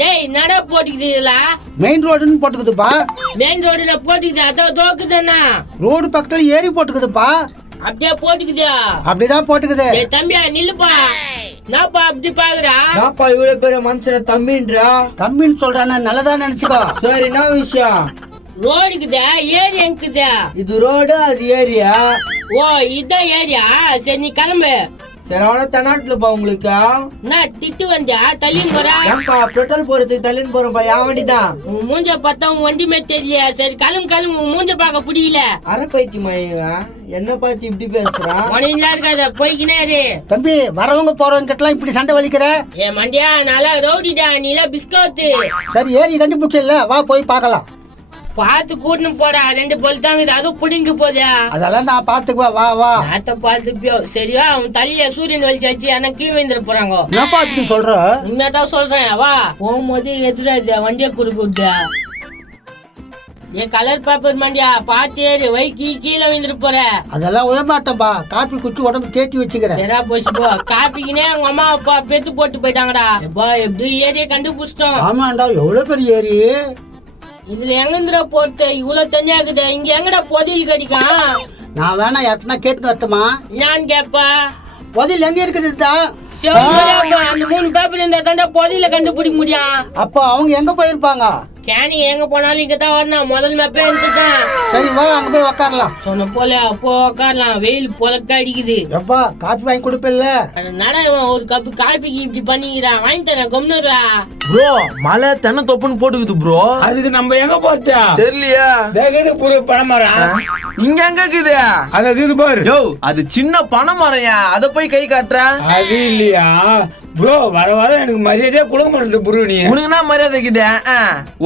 டேய் நட போட்டுக்குதுல main ரோடுன்னு போட்டுக்குதுப்பா. Main ரோடுல போட்டுக்குது அதான் தோக்குதுன்னா ரோடு பக்கத்துல ஏரி போட்டுக்குதுப்பா. அப்படியே போட்டுக்குது. அப்படிதான் போட்டுக்குது. டேய் தம்பியா நில்லுப்பா. நாப்பா அப்படி பாக்குறா? நாப்பா இவ்வளவு பெரிய மனுஷன தம்பின்றா? தம்பின்னு சொல்றானே நல்லதா நினைச்சுக்கோ. சரி என்ன விஷயம்? ரோடுக்குதா ஏரி எங்குதா? இது ரோடு அது ஏரியா? ஓ இதான் ஏரியா. சரி நீ கிளம்பு. சரி அவன தன்னாட்டுலப்பா உங்களுக்கு நான் திட்டு வந்தா தள்ளின்னு போறா? ஏன்பா பெட்ரோல் போறதுக்கு தள்ளின்னு போறப்பா என் வண்டிதான். உன் மூஞ்ச பார்த்தா உன் வண்டிமே தெரியல. சரி கிளம்பு உன் மூஞ்ச பார்க்க பிடிக்கல. அரை பைத்தியமா இவன் என்ன பார்த்து இப்படி பேசுறான்? மணிலாம் இருக்காத போய்க்கினே இரு. தம்பி வரவங்க போறவங்க கிட்டலாம் இப்படி சண்டை வலிக்கிற? ஏ மண்டியா நல்லா ரவுடிடா நீலாம் பிஸ்கவுட். சரி ஏரி கண்டுபிடிச்சல வா போய் பார்க்கலாம். பார்த்து கூட்டினு போடா. 2 பொல் தாங்குது அதுவும் புடிங்க போதா. அதெல்லாம் நான் பாத்துக்குவா வா வா. நாத்த பார்த்துப்பியோ. சரியா அவன் தலையில சூரியன் வெளிச்சு வச்சு ஆனா கீழ் வந்துட போறாங்க. என்னப்பா இப்படி சொல்ற? உண்மைதான் சொல்றேன். வா போகும்போது எதிராது வண்டியை குறுக்கு விட்டா. என் கலர் பேப்பர் மண்டியா பாத்து ஏறு வைக்கி கீழே வந்துட்டு போற. அதெல்லாம் உயமாட்டப்பா. காப்பி குச்சி உடம்பு தேத்தி வச்சுக்கிறேன். சரியா போச்சு போ. காப்பிக்குனே அவங்க அம்மா அப்பா பெத்து போட்டு போயிட்டாங்கடா. எப்படி ஏரியை கண்டுபிடிச்சிட்டோம். ஆமாண்டா எவ்வளவு பெரிய ஏரி. இதுல எங்கந்திர போட்டு இவ்வளவு தனியா இருக்குது. இங்க எங்கடா புதையல் கிடைக்கும்? நான் வேணா யாருன்னா கேட்டு வரட்டுமா? நான் கேப்பா புதையல் எங்க இருக்குதுதான்? அந்த 3 பேப்பர் இருந்தா தாண்டா புதையல கண்டுபிடிக்க முடியும். அப்ப அவங்க எங்க போயிருப்பாங்க? கேனி எங்க போனாலும் இங்கதான் வரணும். முதல் மேப்பே இருந்துதான். சரி வா அங்க போய் உக்காரலாம். சொன்ன போல அப்போ உட்காரலாம். வெயில் பொலக்க அடிக்குது. எப்பா காப்பி வாங்கி கொடுப்பில்ல? நட ஒரு கப்பு காப்பிக்கு இப்படி பண்ணிக்கிறான். வாங்கி தரேன் கொம்னுறா. ப்ரோ மலை தென்னை தொப்புன்னு போட்டுக்குது ப்ரோ. அதுக்கு நம்ம எங்க போறது தெரியலையா? தேகது புரு பணமரம் இங்க எங்க இருக்குது? அது இது பாரு. யோ அது சின்ன பனை மரையா, அத போய் கை காட்டுற? அது இல்லையா ப்ரோ? வர வர எனக்கு மரியாதையா கொடுக்க மாட்டேன் ப்ரோ. நீ உனக்குனா மரியாதை இருக்குது.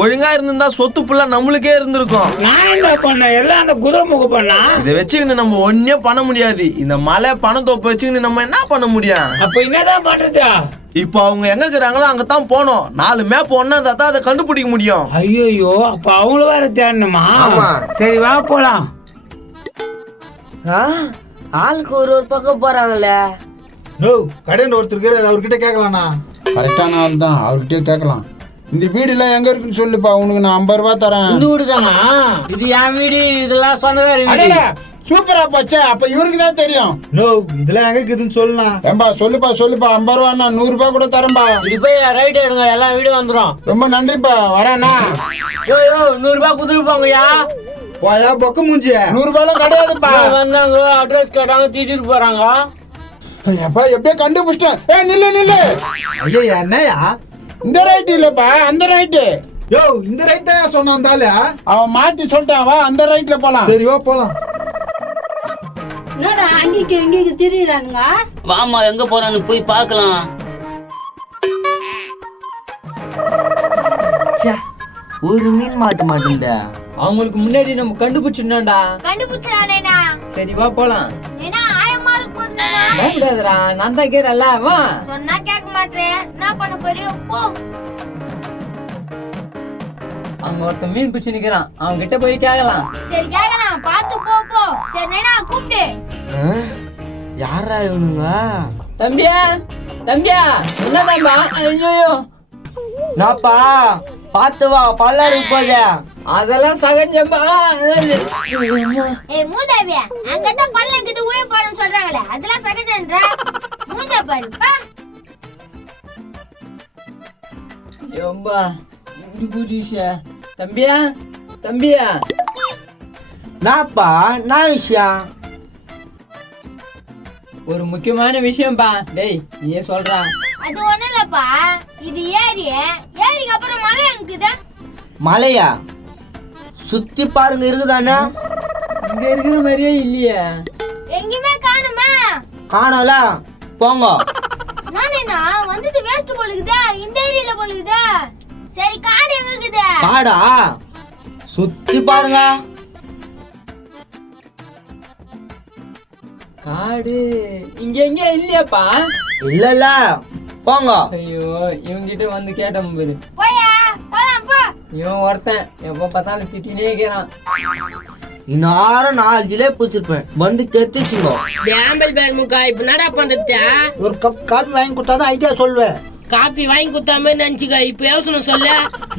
ஒழுங்கா இருந்திருந்தா சொத்து புள்ள நம்மளுக்கே இருந்திருக்கும். நான் என்ன பண்ண எல்லாம் அந்த குதிரை முக பண்ணா. இதை வச்சுக்கின்னு நம்ம ஒன்னே பண்ண முடியாது. இந்த மலை பணத்தோப்ப வச்சுக்கின்னு நம்ம என்ன பண்ண முடியும்? அப்ப என்னதான் பண்றது? இப்ப அவங்க எங்க இருக்கிறாங்களோ அங்கதான் போனோம். 4 மேப் ஒன்னா தான் அதை கண்டுபிடிக்க முடியும். ஐயோ அப்ப அவங்கள வேற தேடணுமா? ஆமா. சரி வா போலாம். ஆளுக்கு ஒரு பக்கம் போறாங்களே. நோ கடையில் ஒருத்தருக்கு அவர்கிட்ட கேட்கலாண்ணா. கரெக்டான ஆள் தான், அவர்கிட்டயே கேட்கலாம். இந்த வீடு எல்லாம் எங்க இருக்குன்னு சொல்லுப்பா, உனக்கு நான் 50 ரூபா தரேன். இந்த வீடு தானா? இது என் வீடு. இதெல்லாம் சொன்னதா சூப்பரா போச்சே. அப்ப இவருக்கு தான் தெரியும். நோ இதெல்லாம் எங்க இருக்குதுன்னு சொல்லலாம். ஏம்பா சொல்லுப்பா 50 ரூபா 100 ரூபாய் கூட தரேன்பா. இது போய் ரைட் எடுங்க எல்லாம் வீடு வந்துடும். ரொம்ப நன்றிப்பா வரேண்ணா. 100 ரூபாய் குடுத்துருப்பாங்கய்யா. போயா பொக்க மூஞ்சி. 100 ரூபாய்லாம் கிடையாதுப்பா. வந்தாங்க அட்ரஸ் கேட்டாங்க தீட்டிட்டு போறாங்க. எப்பா எப்படியே கண்டுபிடிச்சிட்டேன். நில்லு. ஐயா என்னயா இந்த ரைட் இல்லப்பா அந்த ரைட்டு. யோ இந்த ரைட் தான் சொன்னாந்தால அவன் மாத்தி சொல்லிட்டான். வா அந்த ரைட்ல போலாம். சரி வா போலாம். என்னடா அன்னைக்கு எங்கேக்கு திரியிறானுங்க? வாமா எங்க போறான்னு போய் பார்க்கலாம். ஒரு மீன் மாட்ட மாட்டேன்டா. அவங்களுக்கு முன்னாடி நம்ம கண்டுபிடிச்சிடணும்டா. கண்டுபிடிச்சானேனா? சரி வா போலாம். ஏனா ஆயமா இருக்கு போதுடா. பயப்படாதடா நான் தான் கேறல. வா. சொன்னா கேட்க மாட்டேன். என்ன பண்ண போறியோ போ. அங்க ஒருத்த மீன் பிடிச்சு நிக்கிறான். அவன் கிட்ட போய் கேட்கலாம். சரி கேட்கலாம். பாத்து போ போ. சரி நேனா கூப்பிடு. யாரா இவனுங்க? தம்பியா என்ன தம்பா? ஐயோ நாப்பா பாத்து வா பல்லாரி போதே. அதெல்லாம் சகஜம்பா. ஏய் மூதேவியா அங்கதான் பல்லக்கிட்டு ஊய போறன்னு சொல்றாங்களே அதெல்லாம் சகஜம்ன்ற. மூஞ்ச பாரு பா. யம்பா இப்படி புரிஷா. தம்பியா நாப்பா நான் விஷயம் ஒரு முக்கியமான விஷயம்பா. டேய் நீயே சொல்றா. அது ஒண்ணு இல்லப்பா. இது ஏரிக்கு அப்புறம் மலை எங்குது? மலையா? சுத்தி பாருங்க இருக்குதானே? இங்க இருக்கிற மாதிரியே இல்லையே. எங்கயுமே காணுமே. காணல போங்க. நானேனா வந்தது வேஸ்ட் போலுக்குதா. இந்த ஏரியில போலுக்குதா. சரி காடு எங்க இருக்குது? காடா? சுத்தி பாருங்க. காடு இங்க எங்க இல்லையாப்பா? இல்ல போங்க. ஐயோ இவங்கிட்ட வந்து கேட்டோம் போது. போயா போலாம் போ. இவன் ஒருத்தன் எப்ப பார்த்தாலும் திட்டினே இருக்கிறான். இன்னாரம் 4 ஜிலே பூச்சிருப்பேன் வந்து கெத்துச்சுங்க. டேம்பிள் பேர் முக்கா இப்ப என்னடா பண்றது? ஒரு கப் காப்பி வாங்கி கொடுத்தாதான் ஐடியா சொல்லுவேன். காப்பி வாங்கி குத்தா மாதிரி நினைச்சுக்க. இப்ப யோசனை சொல்ல.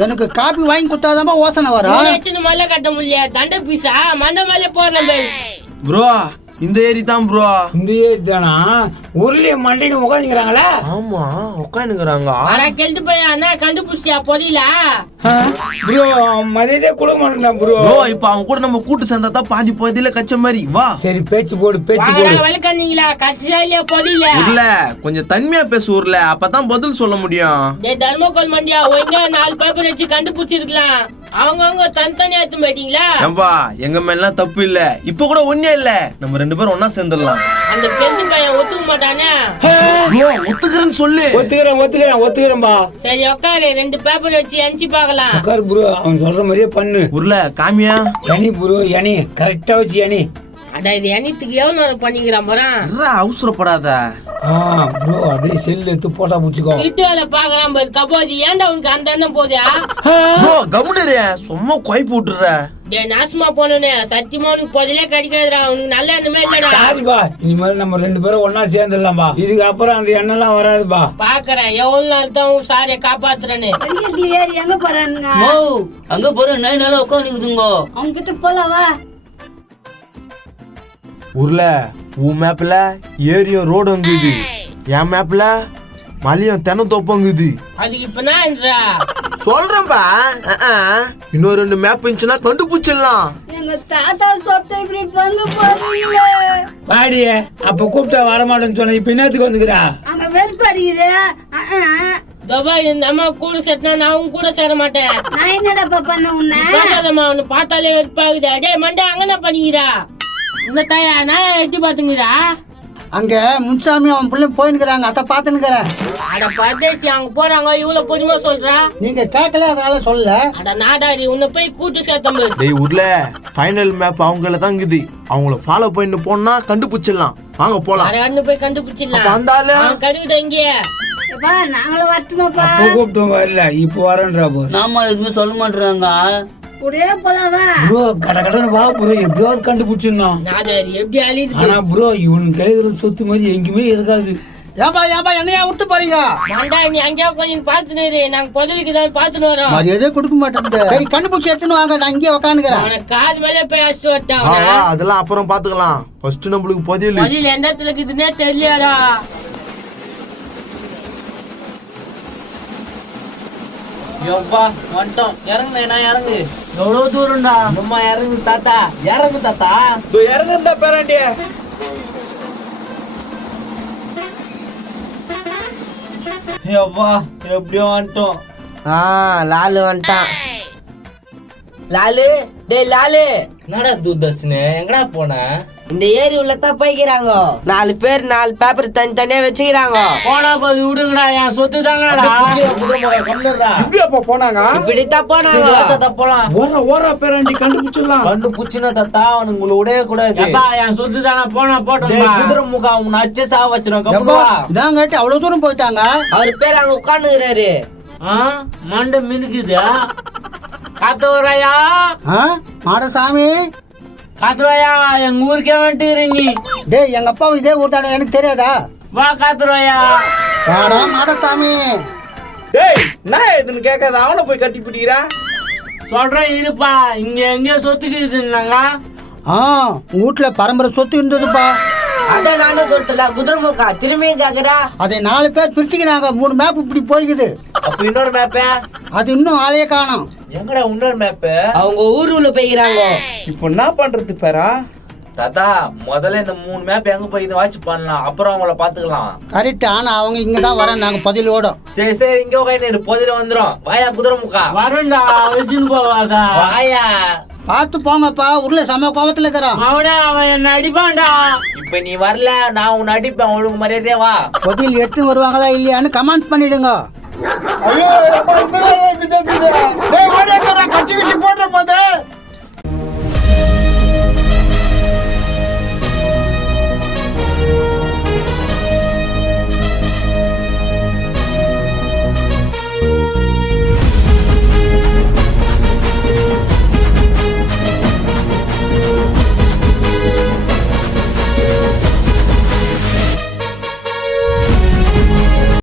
எனக்கு காப்பி வாங்கி கொடுத்தாதாம்பா யோசனை வரும். மல்ல கட்ட முடியல. தண்டை பீஸா மண்டை மேலே போடுறேன் பாரு. ப்ரோ இந்த ஏரி தான் ப்ரோ. இந்த ஏரி தானா? ஊர்லயே மண்டைன்னு உட்காந்துக்கிறாங்களா? ஆமா உட்காந்துக்கிறாங்க. ஆனா கெட்டு போய் அண்ணா கண்டுபிடிச்சிட்டியா பொரியல? ப்ரோ மரியாதையே கொடுக்க மாட்டேன் ப்ரோ. ப்ரோ இப்ப அவன் கூட நம்ம கூட்டு சேர்ந்தா தான் பாதி பாதியில கச்ச மாதிரி வா. சரி பேச்சு போடு பேச்சு போடு. வளர்க்கறீங்களா கட்சியா இல்லையா பொரியல? இல்ல கொஞ்சம் தன்மையா பேசு ஊர்ல, அப்பதான் பதில் சொல்ல முடியும். டேய் தர்மகோல் மண்டியா ஒங்க 4 பேப்பர் வச்சு கண்டுபிடிச்சிருக்கலாம். அவங்க தனித்தனியா எடுத்து போயிட்டீங்களா? ஏம்பா எங்க மேலாம் தப்பு இல்ல. இப்ப கூட ஒண்ணே இல்ல, நம்ம 2 பேரும் ஒண்ணா சேர்ந்துடலாம். அந்த பெரிய பையன் ஒத்துக்க மாட்டானே. ப்ரோ ஒத்துக்கிறேன்னு சொல்லு. ஒத்துக்கிறேன்பா. சரி உட்காரு, 2 பேப்பர் வச்சு அனுப்பிச்சு பார்க்கலாம். உட்காரு ப்ரோ, அவன் சொல்ற மாதிரியே பண்ணு. ஊர்ல காமியா யனி ப்ரோ யனி கரெக்டா வச்சு யனி. அட இது எண்ணித்துக்கு எவ்வளவு நேரம் பண்ணிக்கிறான் மரம். அவசரப்படாத. ப்ரோ அப்படியே செல் எடுத்து போட்டா புடிச்சுக்கோ. வீட்டுல பாக்கலாம் பாரு கபோதி. ஏன்டா உனக்கு அந்த எண்ணம் போதா? ப்ரோ கம்முனு சும்மா குழப்பி விட்டுற. டேய் நாசமா போனே, சத்தியமா உனக்கு பொதிலே கிடைக்காதுடா. உனக்கு நல்ல எண்ணமே இல்லடா. சாரிப்பா, இனிமேல் நம்ம 2 பேரும் ஒன்னா சேர்ந்துடலாம்பா. இதுக்கு அப்புறம் அந்த எண்ணெல்லாம் வராதுப்பா. பாக்குறேன் எவ்வளவு நாள் தான் உன் சாரியை காப்பாத்துறேன்னு. எங்க போறானுங்க? அங்க போற நைட் நாளா உட்காந்துக்குதுங்க. அவங்க கிட்ட போலாவா? ஊர்ல உன் மேப்ல ஏரியும் ரோடு வந்துது, என் மேப்ல மலையும் தென்னத்தோப்பங்குது. அதுக்கு இப்ப நான் சொல்றேன்பா. இன்னொரு 2 மேப் இருந்துச்சுன்னா கண்டுபிடிச்சிடலாம். எங்க தாத்தா சொத்தை இப்படி பங்கு போறீங்களே. பாடியே அப்ப கூப்பிட்டா வரமாட்டேன்னு சொன்ன, இப்ப என்னத்துக்கு வந்துக்கிறா? அங்க வெறுப்பு அடிக்குது. துபாய் இந்த அம்மா கூட சேர்த்தா நான் உன் கூட சேர மாட்டேன். நான் என்னடா பண்ண உன்ன? பாக்காதம்மா, உன்னை பார்த்தாலே வெறுப்பாகுது. டேய் மண்டை அங்க என்ன பண்ணிக்கிறா? இந்த தாயா நான் எட்டி பாத்துங்கிறா. அங்க முன்சாமி அவன் பிள்ளை போயின்னுக்குறாங்க, அத பாத்துன்னுக்குறேன். அட பரதேசி அங்க போறாங்க, இவ்வளவு பொறுமையா சொல்றா? நீங்க கேட்கல அதனால சொல்ல. அட நாடாரி உன்னை போய் கூட்டு சேர்த்தம்பு. டேய் ஊர்ல ஃபைனல் மேப் அவங்கள தான் இருக்குது. அவங்கள ஃபாலோ பண்ணிட்டு போனா கண்டுபிடிச்சிடலாம். வாங்க போலாம். அட போய் கண்டுபிடிச்சிடலாம். வந்தாலே கருவிட்ட இங்கே நாங்களும் வரட்டுமாப்பா? கூப்பிட்டோம் வரல, இப்ப வரேன்றா போது. நாம எதுவுமே சொல்ல மாட்டேறாங்க. கூடயே போலாவா? ப்ரோ கடகடன்னு வா ப்ரோ, எப்படியாவது கண்டுபிடிச்சிடணும். நாடாரி எப்படி அழியுது? ஆனா ப்ரோ இவனுக்கு கையில சொத்து மாதிரி எங்கேயுமே இருக்காது. ஏன்பா என்னையா விட்டு போறீங்க? மண்டா நீ அங்கேயா கொஞ்சம் பாத்துட்டு, நாங்க புதலுக்கு தான் பாத்துட்டு வரோம். மரியாதையே கொடுக்க மாட்டேன். சரி கண்டுபிடிச்சி எடுத்துன்னு வாங்க, நான் இங்கே உட்காந்துக்கிறேன். அவனுக்கு காது மேலே போய் அடிச்சுட்டு வரட்டா? அதெல்லாம் அப்புறம் பாத்துக்கலாம். ஃபர்ஸ்ட் நம்மளுக்கு பதில் எந்த இடத்துல இருக்குதுன்னே தெரியலடா. யோப்பா வந்துட்டோம். இறங்குண்ணா இறங்கு. எவ்வளவு தூரம்டா? அம்மா இறங்கு தாத்தா, இறங்கு தாத்தா. இறங்குறா பேராண்டிய. யோப்பா எப்படியோ வந்துட்டோம். லாலு வந்துட்டான். லாலு டேய் லாலு, என்னடா தூர்தர்ஷனு எங்கடா போன? இந்த ஏரி உள்ளதான் போய்க்கிறாங்க. 4 பேர் 4 பேப்பர் தனித்தனியா வச்சுக்கிறாங்க. போனா போது விடுங்கடா, என் சொத்து தாங்கடா. இப்படியாப்பா போனாங்க? இப்படித்தான் போனாங்க. தாத்தா போலாம். ஓரா பேராண்டி கண்டுபிடிச்சிடலாம். கண்டுபிடிச்சுனா தாத்தா அவனுக்கு உங்களை விடவே கூடாது. என் சொத்து தானே போனா போட்டோம். குதிரை முகா உன்னை அடிச்சு சாவ வச்சிருவாங்க. இதாங்காட்டி அவ்வளவு தூரம் போயிட்டாங்க. அவர் பேர் அங்க உட்காந்துக்கிறாரு. மண்டை மினுக்குதா? காத்தவராயா மாடசாமி, காத்துருவாயா, எங்க ஊருக்கே வந்துட்டு நீ. டேய் எங்க அப்பாவும் இதே ஊர் தானே, எனக்கு தெரியாதா? வா காத்துருவாயா. வாடா மாடசாமி. டேய் நான் எதுன்னு கேட்காத, அவனை போய் கட்டி பிடிக்கிறா. சொல்றேன் இருப்பா, இங்க எங்க சொத்துக்குதுன்னாங்க. உங்க வீட்டுல பரம்பரை சொத்து இருந்ததுப்பா. அதான் நானும் சொல்லிட்டல, குதிரை முக்கா திரும்பியும் கேக்குறா. அதை 4 பேர் பிரிச்சுக்கிறாங்க. 3 மேப் இப்படி போய்க்குது. அப்ப இன்னொரு மேப்ப அது இன்னும் ஆளையே காணோம். எங்கடா இன்னொரு மேப்பு? அவங்க ஊருல போய்க்கிறாங்க. இப்போ என்ன பண்றது பேரா? தாத்தா முதல்ல இந்த 3 மேப் எங்க போய் இதை வாட்ச் பண்ணலாம், அப்புறம் அவங்கள பாத்துக்கலாம். கரெக்ட். ஆனா அவங்க இங்கதான் வர, நாங்க பதிலோடும். சரி சரி இங்க உட்காந்து பொதில வந்துரும். வாயா குதிரை முக்கா. வருண்டா வச்சுன்னு போவாதா. வாயா. பார்த்து போங்கப்பா, உருளை சம கோபத்துல இருக்கிறான். அவன் என்ன அடிப்பான்டா. இப்ப நீ வரல, நான் உன்னை அடிப்பேன். ஒழுங்கு மரியாதையா வா. பதில் எடுத்து வருவாங்களா இல்லையான்னு கமெண்ட் பண்ணிடுங்க. ஐயோ கட்சி கட்சி போடுற போது